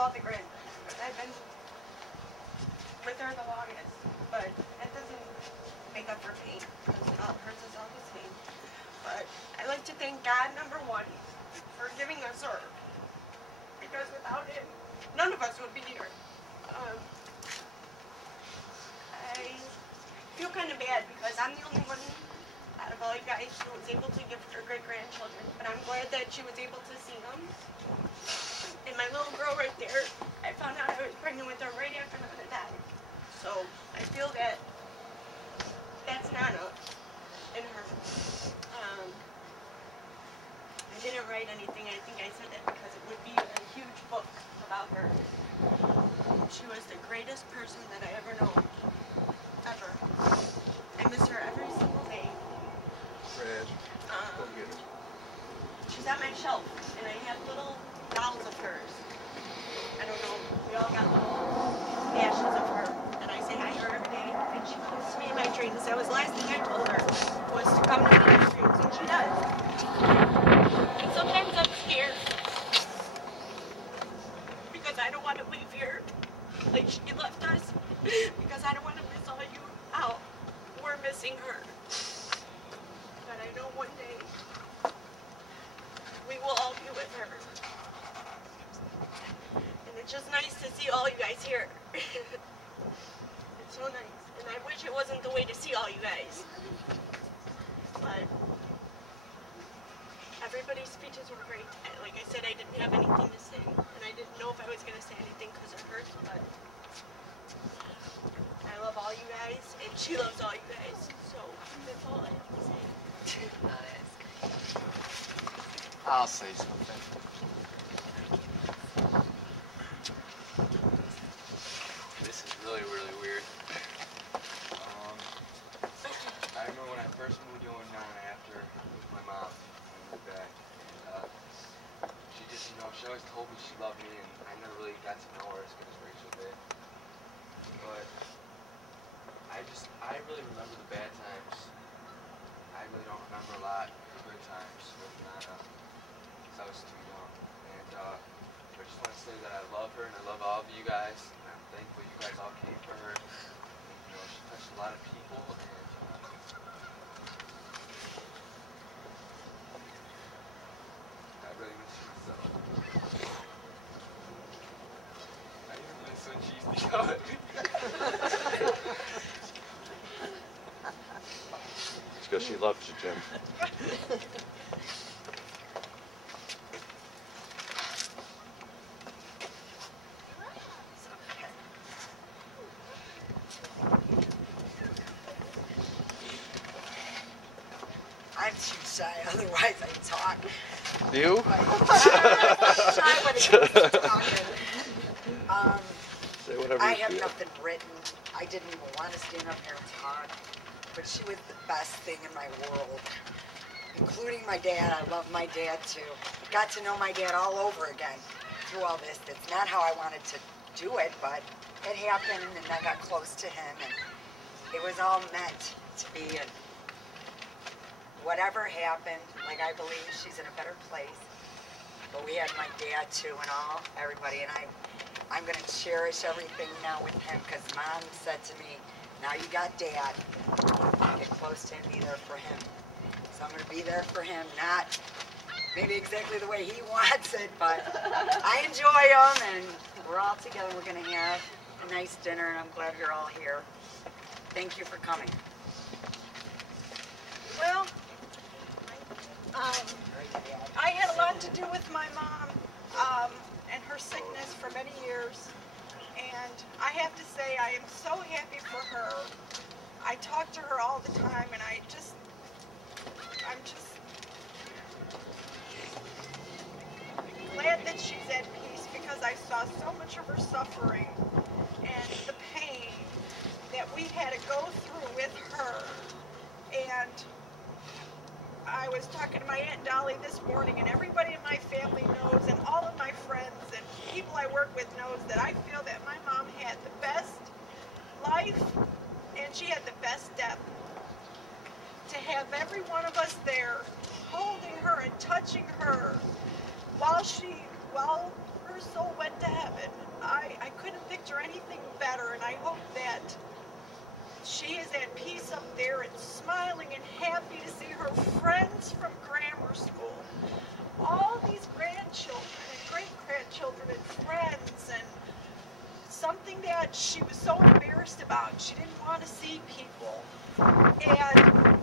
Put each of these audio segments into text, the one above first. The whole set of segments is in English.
all the grandchildren. I've been with her the longest, but that doesn't make up for pain, because it all hurts us all the same. But I like to thank God, number one, for giving us her, because without him, none of us would be here. I feel kind of bad because I'm the only one out of all you guys who was able to give her great-grandchildren, but I'm glad that she was able to see them. And my little girl right there, I found out I was pregnant with her right after Nana died. So I feel that that's Nana in her. I didn't write anything. I think I said that because it would be a huge book about her. She was the greatest person that I ever known. Ever. I miss her every single day. She's at my shelf, and I have little dolls of hers. I don't know, we all got little ashes of her, and I say hi to her every day, and she comes to me in my dreams. That was the last thing I told her, was to come to me in my dreams, and she does. And sometimes I'm scared, because I don't want to leave here like she left us, because I don't want to miss all you out. We're missing her. But I know one day we will all be with her. And it's just nice to see all you guys here. It's so nice. And I wish it wasn't the way to see all you guys. But everybody's speeches were great. Like I said, I didn't have anything to say. And I didn't know if I was going to say anything because it hurts. But I love all you guys. And she loves all you guys. So that's all I have to say. I'll say something. This is really, really weird. I remember when I first moved in with Nana after my mom moved back. She just, she always told me she loved me, and I never really got to know her as good as Rachel did. But I really remember the bad times. I really don't remember a lot of the good times with Nana. I was too young, and I just want to say that I love her and I love all of you guys, and I'm thankful you guys all came for her. And, she touched a lot of people, and I really miss you. So I even miss when she used to go. It's because she loves you, Jim. I'm too shy, otherwise I'd talk. You? Shy when it comes to talking. Say whatever I you have feel. nothing written. I didn't even want to stand up here and talk. But she was the best thing in my world. Including my dad. I love my dad too. Got to know my dad all over again through all this. It's not how I wanted to do it, but it happened, and I got close to him, and it was all meant to be. And whatever happened, like, I believe she's in a better place. But we had my dad too, and everybody, and I'm gonna cherish everything now with him, because Mom said to me, now you got Dad, get close to him, be there for him. So I'm gonna be there for him, not maybe exactly the way he wants it, but I enjoy him, and we're all together. We're gonna have a nice dinner, and I'm glad you're all here. Thank you for coming. Well, I had a lot to do with my mom and her sickness for many years, and I have to say I am so happy for her. I talk to her all the time, and I'm just glad that she's at peace, because I saw so much of her suffering and the pain that we had to go through with her. And I was talking to my Aunt Dolly this morning, and everybody in my family knows, and all of my friends and people I work with knows, that I feel that my mom had the best life and she had the best death. To have every one of us there holding her and touching her while her soul went to heaven. I couldn't picture anything better, and I hope that she is at peace up there and smiling and happy to see her friends from grammar school. All these grandchildren and great-grandchildren and friends, and something that she was so embarrassed about. She didn't want to see people. And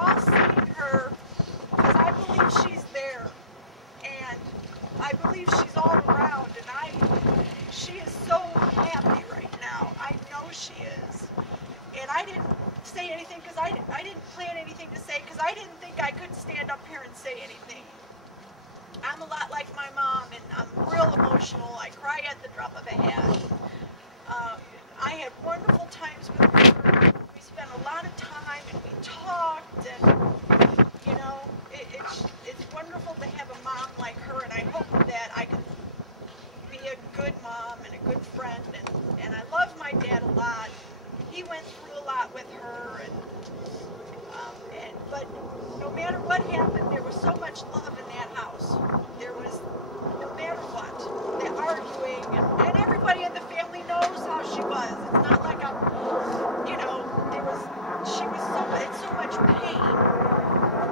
all seeing her, because I believe she's there, and I believe she's all around, and she is so happy right now. I know she is. And I didn't say anything because I didn't plan anything to say because I didn't think I could stand up here and say anything. I'm a lot like my mom, and I'm real emotional. I cry at the drop of a hat. I had wonderful times with her. We spent a lot of time, and we talked, and you know, it's wonderful to have a mom like her, and I hope that I can be a good mom and a good friend, and I love my dad a lot. He went through a lot with her, but no matter what happened, there was so much love in that house. There was, no matter what, the arguing, and everybody in the family knows how she was. It's not like I'm, you know, she was in so much pain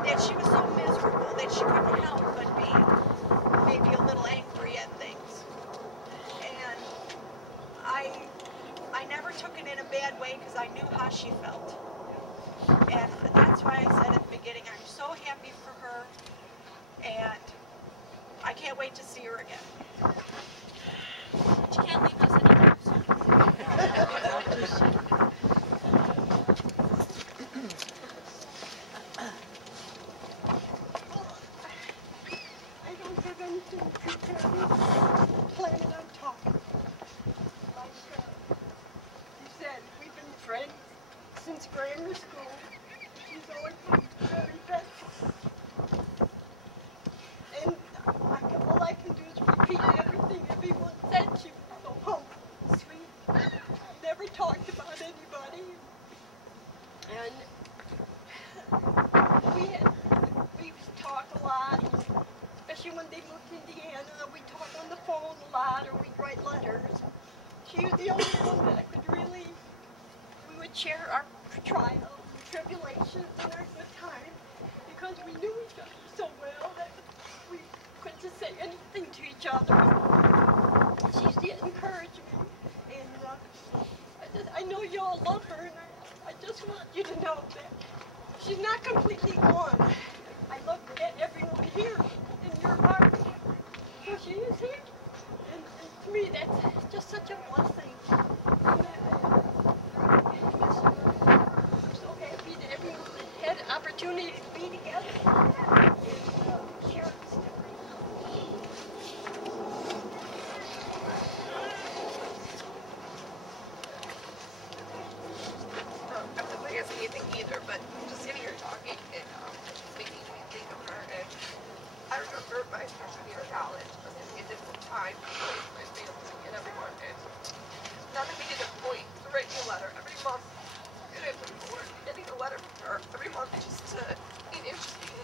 that she was so miserable that she couldn't help but be maybe a little angry at things. And I never took it in a bad way because I knew how she felt. And that's why I said at the beginning, I'm so happy for her, and I can't wait to see her again. She can't leave us anytime soon. I don't have anything to prepare me. I'm planning on talking. Like you said, we've been friends since grammar school. She's always been very best. And all I can do is repeat everything everyone said. She was so humble, sweet, never talked about anybody. And we talk a lot, especially when they moved to Indiana. We talk on the phone a lot, or we'd write letters. She was the only one that I could really, we would share our trials, tribulations, and our good times, because we knew each other so well that we couldn't just say anything to each other. She did encourage me, and I know you all love her, and I just want you to know that she's not completely gone. I look at everyone here in your heart, so she is here, and to me that's just such a blessing. And I'm so happy that everyone had an opportunity to be together and share the story. I wasn't going to say anything either, but just sitting here talking and making me think of her. And I remember my freshman year of college was going to be a difficult time for my family and everyone. And not to make it a point to write me a letter every month. And I look forward to getting a letter from her every month just to be interesting.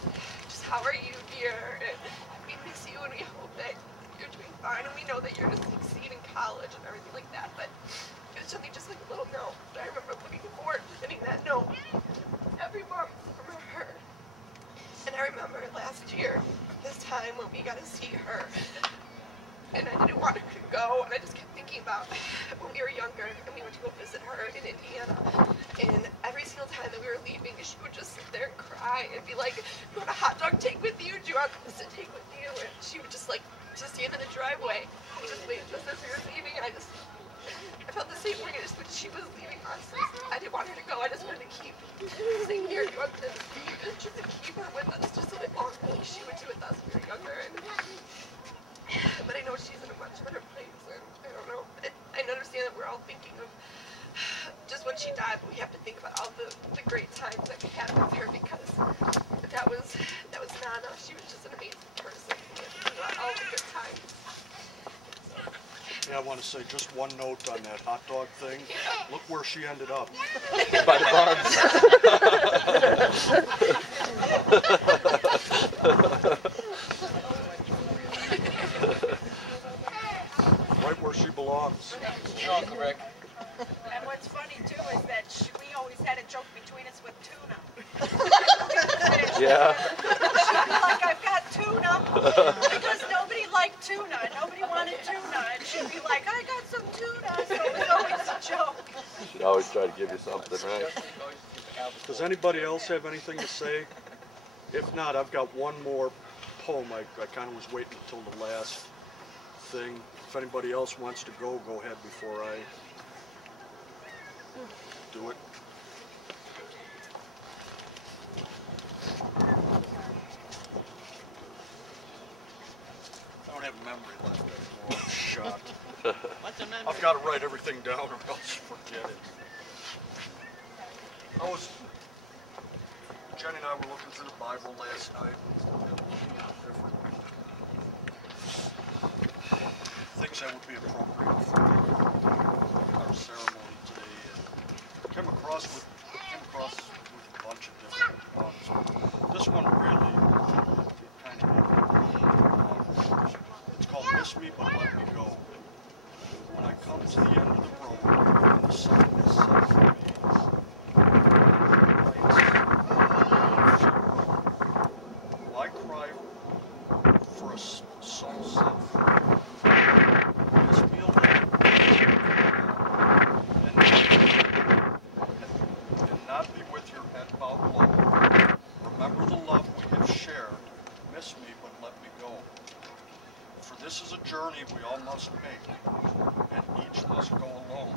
Just how are you, dear? And we miss you, and we hope that you're doing fine, and we know that you're going to succeed in college and everything like that. But it was something just like a little note. But I remember looking forward to getting that note every month from her. And I remember last year, this time when we got to see her, and I didn't want her to go, and I just kept thinking about when we were younger, and we went to go visit her in Indiana, and every single time that we were leaving, she would just sit there and cry and be like, "You want a hot dog take with you? Do you want this to take with you?" And she would just stand in the driveway, just wait just as we were leaving, and I felt the same way as when she was leaving us. I didn't want her to go, I just wanted to keep saying, "Here, you want this?" Just to keep her with us, just so that all she would do with us when we were younger. But I know she's in a much better place, and I don't know. I understand that we're all thinking of just when she died, but we have to think about all the great times that we had with her, because that was Nana. She was just an amazing person. We have to think about all the good times. Yeah, I want to say just one note on that hot dog thing. Yeah. Look where she ended up. By the buns. Yeah. She'd be like, I've got tuna, because nobody liked tuna. Nobody wanted tuna. And she'd be like, I got some tuna. So it was always a joke. She always try to give you something, right? Does anybody else have anything to say? If not, I've got one more poem. I kind of was waiting until the last thing. If anybody else wants to go ahead before I do it. I don't have memory left anymore. I'm shot. I've got to write everything down or else forget it. Jenny and I were looking through the Bible last night and looking at different things that would be appropriate for our ceremony today. And came across with a bunch of different ones. This one really, it kind of it's called Miss Me But Let Me Go. When I come to the end of the road and the sun is set for me, I cry for a soul set free. Miss me a little, and not be with your head bowed low. Remember the love we have shared. Miss me, but let me go. For this is a journey we all must make, and each must go alone.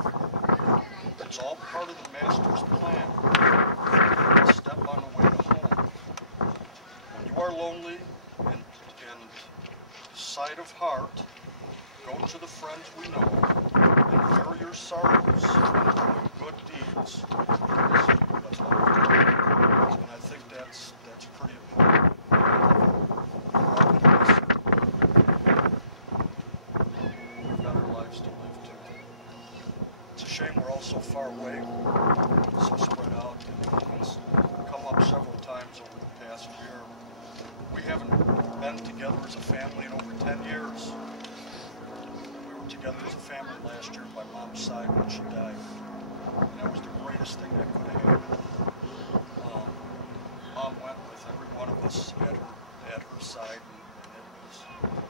It's all part of the Master's plan. A step on the way to home. When you are lonely and sight of heart, go to the friends we know and bear your sorrows and doing good deeds. And I think that's pretty important. We've got our lives to live too. It's a shame we're all so far away, so spread out. It's come up several times over the past year. We haven't been together as a family in over 10 years. We were together as a family last year by Mom's side when she died. And that was the greatest thing that could have happened. Mom went with every one of us at her side, and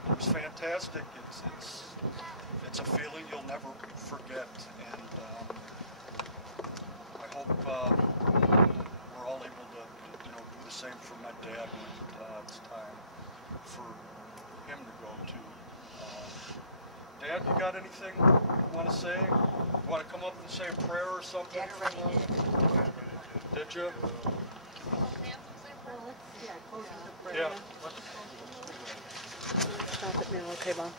it was fantastic. It's a feeling you'll never forget, and I hope we're all able to do the same for my dad when it's time for him to go too. Dad, you got anything you want to say? You want to come up and say a prayer or something? Dad already did. Did you? Yeah. Stop it now, okay, Mom?